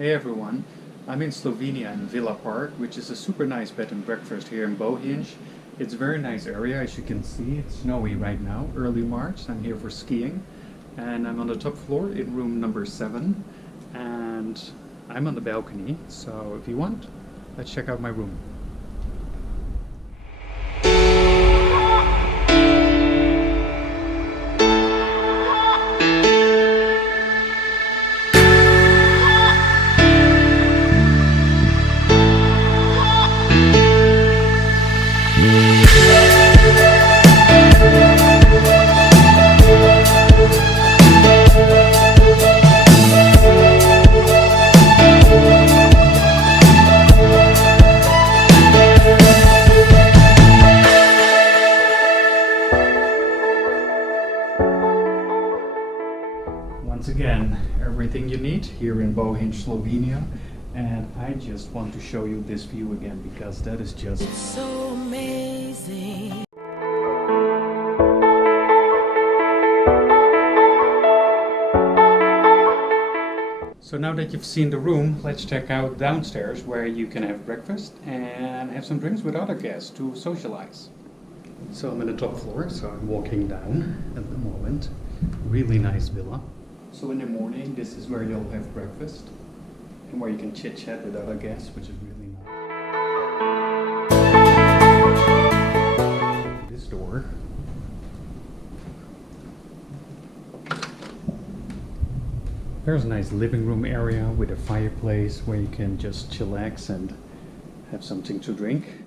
Hey everyone, I'm in Slovenia in Vila Park, which is a super nice bed and breakfast here in Bohinj. It's a very nice area, as you can see. It's snowy right now, early March. I'm here for skiing, and I'm on the top floor in room number 7, and I'm on the balcony, so if you want, let's check out my room. Once again, everything you need here in Bohinj, Slovenia, and I just want to show you this view again because that is just so amazing. So now that you've seen the room, let's check out downstairs where you can have breakfast and have some drinks with other guests to socialize. So I'm on the top floor, so I'm walking down at the moment. Really nice villa. So in the morning, this is where you'll have breakfast and where you can chit-chat with other guests, which is really nice. This door. There's a nice living room area with a fireplace where you can just chillax and have something to drink.